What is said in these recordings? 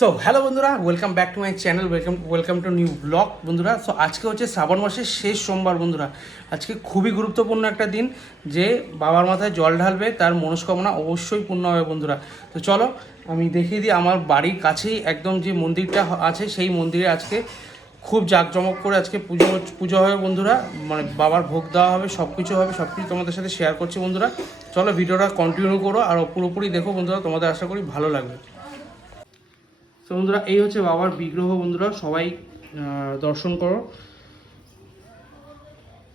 So hello বন্ধুরা welcome back to my channel welcome welcome to new blog বন্ধুরা। So আজকে হচ্ছে শ্রাবণ মাসের শেষ সোমবার বন্ধুরা। আজকে খুবই গুরুত্বপূর্ণ একটা দিন, যে বাবার মাথায় জল ঢালবে, তার মনস্কামনা অবশ্যই পূর্ণ হবে বন্ধুরা। তো চলো, আমি দেখিয়ে দিই আমার বাড়ির কাছেই একদম যে মন্দিরটা আছে, সেই মন্দিরে আজকে খুব জাঁকজমক করে আজকে পুজো পুজো হবে বন্ধুরা। মানে বাবার ভোগ দেওয়া হবে সব কিছু হবে সব কিছু তোমাদের সাথে শেয়ার করছি বন্ধুরা। চলো, ভিডিওটা কন্টিনিউ করো, আর পুরোপুরি দেখো বন্ধুরা, তোমাদের আশা করি ভালো লাগবে। তো বন্ধুরা, এই হচ্ছে বাবার বিগ্রহ বন্ধুরা, সবাই দর্শন করো।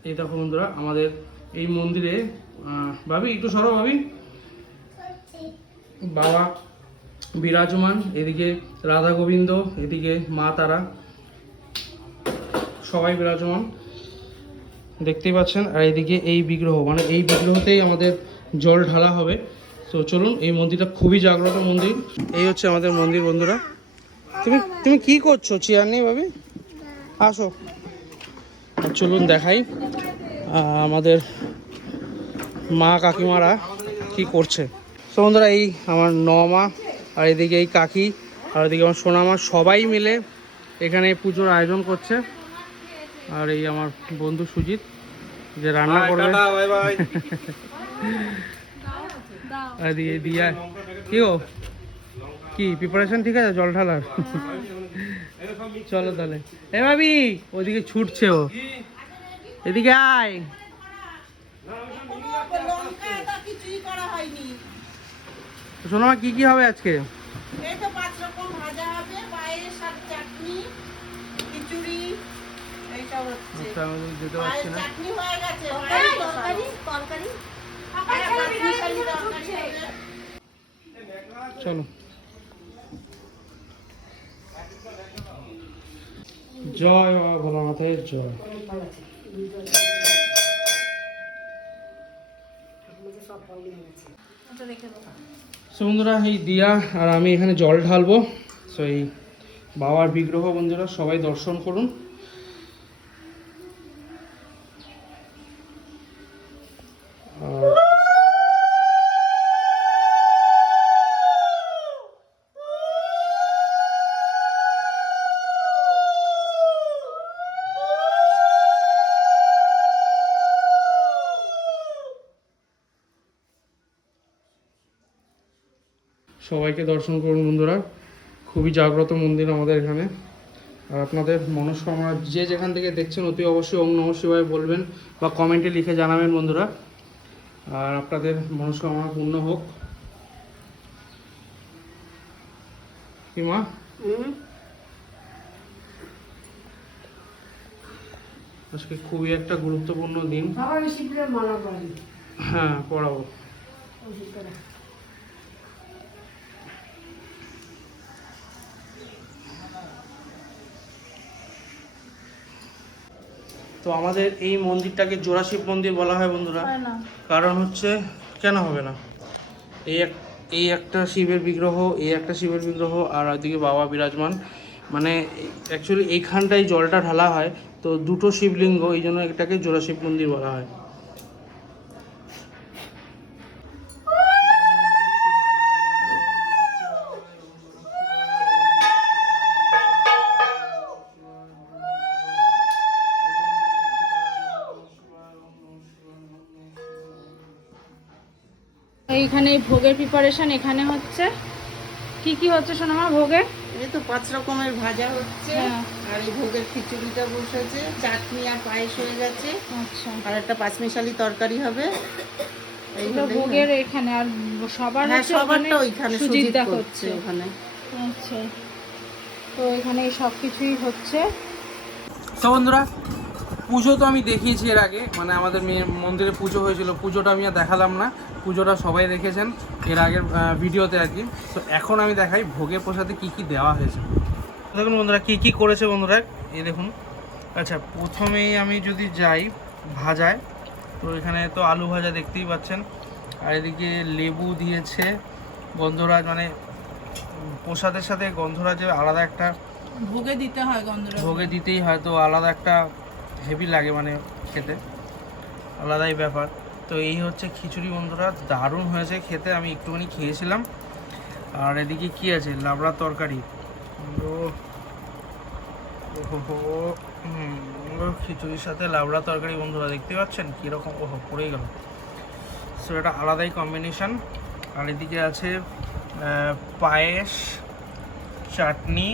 এই দেখো বন্ধুরা, আমাদের এই মন্দিরে ভাবি, একটু সরো ভাবি। বাবা বিরাজমান, এদিকে রাধা গোবিন্দ, এদিকে মা তারা। সবাই বিরাজমান, দেখতেই পাচ্ছেন। আর এদিকে এই বিগ্রহ মানে এই বিগ্রহতেই আমাদের জল ঢালা হবে। তো চলুন, এই মন্দিরটা খুবই জাগ্রত মন্দির। এই হচ্ছে আমাদের মন্দির বন্ধুরা। তুমি তুমি কি করছ চেয়ার নেই ভাবি? আসো। চলুন দেখাই আমাদের মা কাকিমারা কি করছে। তো বন্ধুরা এই আমার নমা আর এদিকে এই কাকি আর এদিকে আমার সোনামা সবাই মিলে এখানে পুজোর আয়োজন করছে। আর এই আমার বন্ধু সুজিত যে রান্না করবে। আর এদিকে দিয়া কি গো? কি প্রিপারেশন ঠিক আছে? জল ঢালার? চলো তাহলে। এ ভাবি ওদিকে ছুটছে ও। এদিকে আয়। লঙ্কাটা কিছুই করা হয়নি শোনো কি কি হবে আজকে? এই তো পাঁচ রকম ভাজা হবে পায়েস আর চাটনি খিচুড়ি এইসব হচ্ছে আচ্ছা, আমি যেতে পায়েস পারছি না চাটনি হয়ে গেছে পায়েস তরকারি তরকারি হ্যাঁ, পাঁচমিশালি তরকারি হবে। চলো জয় বাবা ভোলানাথের জয় So, বন্ধুরা এই দিয়া আর আমি এখানে জল ঢালবো। সো এই বাবার বিগ্রহ বন্ধুরা সবাই দর্শন করুন। আর সবাইকে দর্শন করুন বন্ধুরা। খুবই জাগ্রত মন্দির আমাদের এখানে। আর আপনাদের মনস্কামনা যে যেখান থেকে দেখছেন অতি অবশ্যই ওম নম শিবায় বলবেন বা কমেন্টে লিখে জানাবেন বন্ধুরা। আর আপনাদের মনস্কামনা পূর্ণ হোক। কি মা? আজকে খুবই একটা গুরুত্বপূর্ণ দিন। হ্যাঁ পড়াবো। তো আমাদের এই মন্দিরটাকে জোড়াশিব মন্দির বলা হয় বন্ধুরা। কারণ হচ্ছে কেন হবে না? এই এক এই একটা শিবের বিগ্রহ এই একটা শিবের বিগ্রহ আর ওইদিকে বাবা বিরাজমান। মানে অ্যাকচুয়ালি এইখানটায় জলটা ঢালা হয় তো দুটো শিবলিঙ্গ এই জন্য এটাকে জোড়া শিব মন্দির বলা হয়। এইখানে ভোগের প্রিপারেশন এখানে হচ্ছে। কি কি হচ্ছে সোনামা ভোগে? এই তো পাঁচ রকমের ভাজা হচ্ছে হ্যাঁ। আর এই ভোগের খিচুড়িটা বসেছে চাটনি আর পায়েস হয়ে গেছে। আচ্ছা। আর একটা পাঁচমিশালি তরকারি হবে। এই এগুলো ভোগের এখানে আর সবার হ্যাঁ হচ্ছে সবারটা ওখানে ওইখানে সুজিত করছে ওখানে। আচ্ছা। তো এখানে সব কিছুই হচ্ছে। তো বন্ধুরা পুজো তো আমি দেখিয়েছি এর আগে মানে আমাদের মেয়ে মন্দিরে পুজো হয়েছিল পুজোটা আমি আর দেখালাম না পুজোটা সবাই দেখেছেন এর আগের ভিডিওতে আর কি। তো এখন আমি দেখাই ভোগের প্রসাদে কি কি দেওয়া হয়েছে। দেখুন বন্ধুরা কি কি করেছে বন্ধুরা এই দেখুন। আচ্ছা প্রথমেই আমি যদি যাই ভাজায় তো এখানে তো আলু ভাজা দেখতেই পাচ্ছেন। আর এদিকে লেবু দিয়েছে গন্ধরাজ মানে প্রসাদের সাথে গন্ধরাজের আলাদা একটা ভোগে দিতে হয় গন্ধরা ভোগে দিতেই হয় তো আলাদা একটা হেভি লাগে মানে খেতে। আলাদাই ব্যাপার। তো এই হচ্ছে খিচুড়ি বন্ধুরা দারুণ হয়েছে খেতে। আমি একটুখানি খেয়েছিলাম। আর এদিকে কি আছে? লাবড়া তরকারি। খিচুড়ির সাথে লাবড়া তরকারি বন্ধুরা দেখতে পাচ্ছেন? কীরকম ওহো পড়েই গেল। সো এটা আলাদাই কম্বিনেশন আর এদিকে আছে পায়েস চাটনি।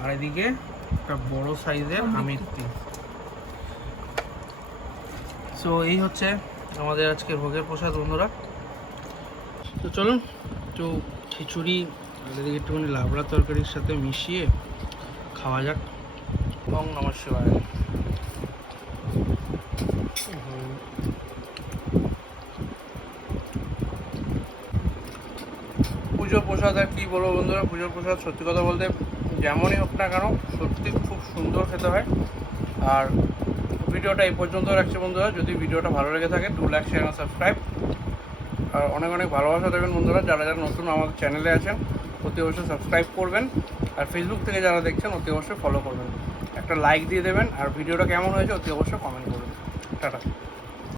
আর এদিকে একটা বড় সাইজের আমিত্তি সো এই হচ্ছে আমাদের আজকে ভোগের প্রসাদ, বন্ধুরা। তো চলুন, একটু খিচুড়ি এদিকে একটুখানি লাবড়া তরকারির সাথে মিশিয়ে খাওয়া যাক। এবং নমঃ শিবায়। পুজো প্রসাদ আর কি বলব বন্ধুরা, পুজোর প্রসাদ সত্যি কথা বলতে যেমনই হোক না কেন, সত্যি খুব সুন্দর খেতে হয়। আর ভিডিওটা এই পর্যন্ত রাখছি বন্ধুরা। যদি ভিডিওটা ভালো লেগে থাকে টু লাইক শেয়ার সাবস্ক্রাইব আর অনেক অনেক ভালোবাসা দেবেন বন্ধুরা, যারা যারা নতুন আমার চ্যানেলে আছেন, অতি অবশ্যই সাবস্ক্রাইব করবেন। আর ফেসবুক থেকে যারা দেখছেন, অতি অবশ্যই ফলো করবেন। একটা লাইক দিয়ে দেবেন, আর ভিডিওটা কেমন হয়েছে, অতি অবশ্যই কমেন্ট করবেন। টাটা।